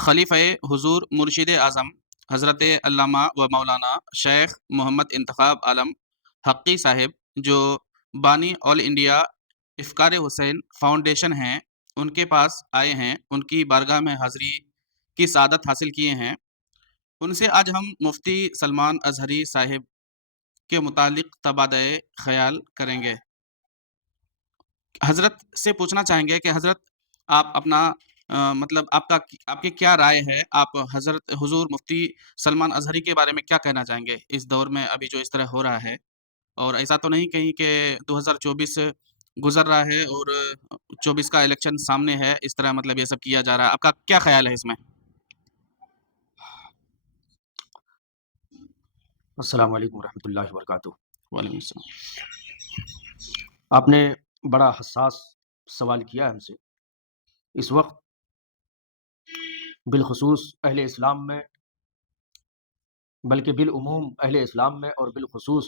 خلیفہ حضور مرشد اعظم حضرت علامہ و مولانا شیخ محمد انتخاب عالم حقی صاحب، جو بانی آل انڈیا افکار حسین فاؤنڈیشن ہیں، ان کے پاس آئے ہیں، ان کی بارگاہ میں حاضری کی سعادت حاصل کیے ہیں۔ ان سے آج ہم مفتی سلمان اظہری صاحب کے متعلق تبادلہ خیال کریں گے۔ حضرت سے پوچھنا چاہیں گے کہ حضرت، آپ اپنا مطلب آپ کی کیا رائے ہے؟ آپ حضرت حضور مفتی سلمان اظہری کے بارے میں کیا کہنا چاہیں گے اس دور میں ابھی جو اس طرح ہو رہا ہے؟ اور ایسا تو نہیں کہیں کہ 2024 گزر رہا ہے اور 24 کا الیکشن سامنے ہے، اس طرح مطلب یہ سب کیا جا رہا ہے؟ آپ کا کیا خیال ہے اس میں؟ السلام علیکم ورحمۃ اللہ وبرکاتہ۔ وعلیکم السلام۔ آپ نے بڑا حساس سوال کیا ہے ہم سے۔ اس وقت بالخصوص اہل اسلام میں، بلکہ بالعموم اہل اسلام میں اور بالخصوص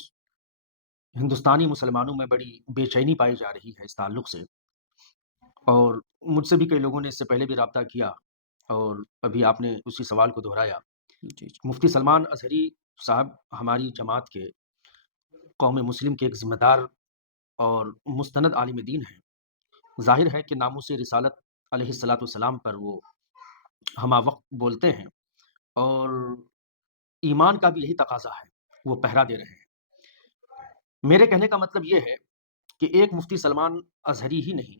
ہندوستانی مسلمانوں میں بڑی بے چینی پائی جا رہی ہے اس تعلق سے، اور مجھ سے بھی کئی لوگوں نے اس سے پہلے بھی رابطہ کیا، اور ابھی آپ نے اسی سوال کو دہرایا۔ جی جی مفتی سلمان اظہری صاحب ہماری جماعت کے، قوم مسلم کے ایک ذمہ دار اور مستند عالم دین ہیں۔ ظاہر ہے کہ ناموس رسالت علیہ الصلاۃ والسلام پر وہ ہمہ وقت بولتے ہیں، اور ایمان کا بھی یہی تقاضا ہے، وہ پہرا دے رہے ہیں۔ میرے کہنے کا مطلب یہ ہے کہ ایک مفتی سلمان اظہری ہی نہیں،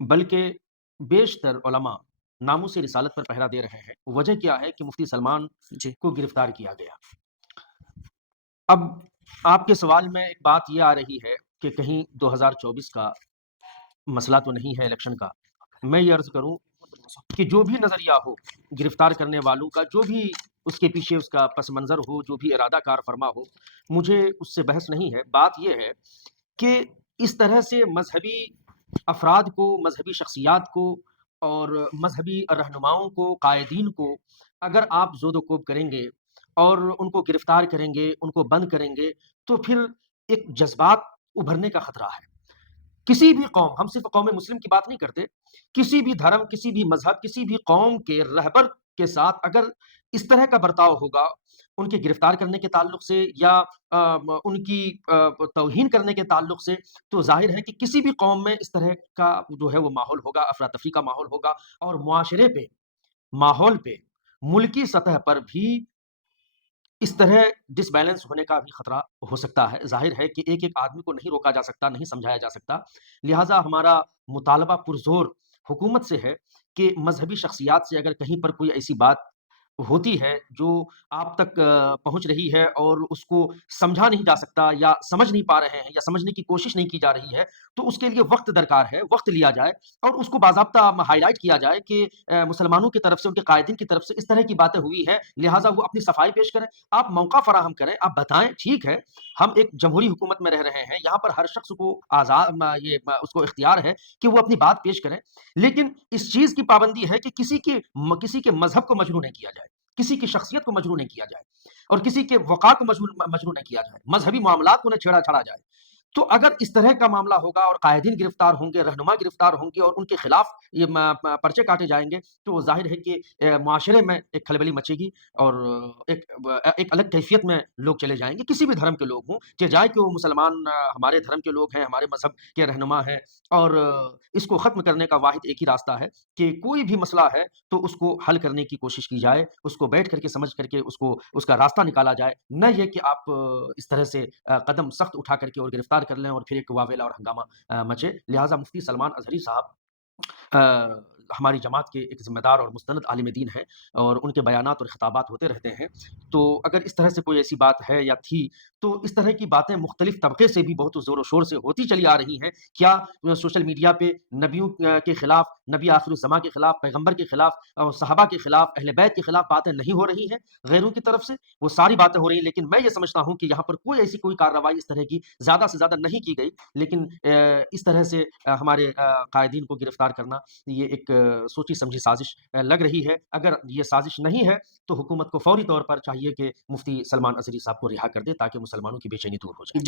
بلکہ بیشتر علماء ناموس رسالت پر پہرا دے رہے ہیں۔ وجہ کیا ہے کہ مفتی سلمان جی کو گرفتار کیا گیا۔ اب آپ کے سوال میں ایک بات یہ آ رہی ہے کہ کہیں 2024 کا مسئلہ تو نہیں ہے الیکشن کا۔ میں یہ عرض کروں کہ جو بھی نظریہ ہو گرفتار کرنے والوں کا، جو بھی اس کے پیچھے اس کا پس منظر ہو، جو بھی ارادہ کار فرما ہو، مجھے اس سے بحث نہیں ہے۔ بات یہ ہے کہ اس طرح سے مذہبی افراد کو، مذہبی شخصیات کو اور مذہبی رہنماؤں کو، قائدین کو اگر آپ زود و کوب کریں گے اور ان کو گرفتار کریں گے، ان کو بند کریں گے، تو پھر ایک جذبات ابھرنے کا خطرہ ہے۔ کسی بھی قوم، ہم صرف قوم مسلم کی بات نہیں کرتے، کسی بھی دھرم، کسی بھی مذہب، کسی بھی قوم کے رہبر کے ساتھ اگر اس طرح کا برتاؤ ہوگا، ان کے گرفتار کرنے کے تعلق سے یا ان کی توہین کرنے کے تعلق سے، تو ظاہر ہے کہ کسی بھی قوم میں اس طرح کا جو ہے وہ ماحول ہوگا، افراتفری کا ماحول ہوگا، اور معاشرے پہ، ماحول پہ، ملکی سطح پر بھی اس طرح ڈس بیلنس ہونے کا بھی خطرہ ہو سکتا ہے۔ ظاہر ہے کہ ایک ایک آدمی کو نہیں روکا جا سکتا، نہیں سمجھایا جا سکتا، لہٰذا ہمارا مطالبہ پرزور حکومت سے ہے کہ مذہبی شخصیات سے اگر کہیں پر کوئی ایسی بات ہوتی ہے جو آپ تک پہنچ رہی ہے اور اس کو سمجھا نہیں جا سکتا، یا سمجھ نہیں پا رہے ہیں، یا سمجھنے کی کوشش نہیں کی جا رہی ہے، تو اس کے لیے وقت درکار ہے، وقت لیا جائے اور اس کو باضابطہ ہائی لائٹ کیا جائے کہ مسلمانوں کی طرف سے، ان کے قائدین کی طرف سے اس طرح کی باتیں ہوئی ہیں، لہٰذا وہ اپنی صفائی پیش کریں، آپ موقع فراہم کریں، آپ بتائیں۔ ٹھیک ہے، ہم ایک جمہوری حکومت میں رہ رہے ہیں، یہاں پر ہر شخص کو آزاد اس کو اختیار ہے کہ وہ اپنی بات پیش کریں، لیکن اس چیز کی پابندی ہے کہ کسی کے مذہب کو مجروح نہیں کیا جائے، کسی کی شخصیت کو مجروح نہیں کیا جائے، اور کسی کے وقار کو مجروح نہیں کیا جائے، مذہبی معاملات کو نہ چھاڑا جائے۔ تو اگر اس طرح کا معاملہ ہوگا اور قائدین گرفتار ہوں گے، رہنما گرفتار ہوں گے، اور ان کے خلاف یہ پرچے کاٹے جائیں گے، تو ظاہر ہے کہ معاشرے میں ایک کھلبلی مچے گی، اور ایک الگ کیفیت میں لوگ چلے جائیں گے، کسی بھی دھرم کے لوگ ہوں، کہ جائے کہ وہ مسلمان ہمارے دھرم کے لوگ ہیں، ہمارے مذہب کے رہنما ہیں، اور اس کو ختم کرنے کا واحد ایک ہی راستہ ہے کہ کوئی بھی مسئلہ ہے تو اس کو حل کرنے کی کوشش کی جائے، اس کو بیٹھ کر کے سمجھ کر کے اس کا راستہ نکالا جائے، نہ یہ کہ آپ اس طرح سے قدم سخت اٹھا کر کے اور گرفتار کر لیں اور پھر ایک واویلا اور ہنگامہ مچے۔ لہٰذا مفتی سلمان اظہری صاحب ہماری جماعت کے ایک ذمہ دار اور مستند عالم دین ہیں، اور ان کے بیانات اور خطابات ہوتے رہتے ہیں، تو اگر اس طرح سے کوئی ایسی بات ہے یا تھی، تو اس طرح کی باتیں مختلف طبقے سے بھی بہت زور و شور سے ہوتی چلی آ رہی ہیں۔ کیا سوشل میڈیا پہ نبیوں کے خلاف، نبی آخر الزماں کے خلاف، پیغمبر کے خلاف اور صحابہ کے خلاف، اہل بیت کے خلاف باتیں نہیں ہو رہی ہیں غیروں کی طرف سے؟ وہ ساری باتیں ہو رہی ہیں، لیکن میں یہ سمجھتا ہوں کہ یہاں پر کوئی کارروائی اس طرح کی زیادہ سے زیادہ نہیں کی گئی، لیکن اس طرح سے ہمارے قائدین کو گرفتار کرنا، یہ ایک سوچی سمجھی سازش لگ رہی ہے۔ اگر یہ سازش نہیں ہے تو حکومت کو فوری طور پر چاہیے کہ مفتی سلمان اظہری صاحب کو رہا کر دے، تاکہ مسلمانوں کی بے چینی دور ہو جائے۔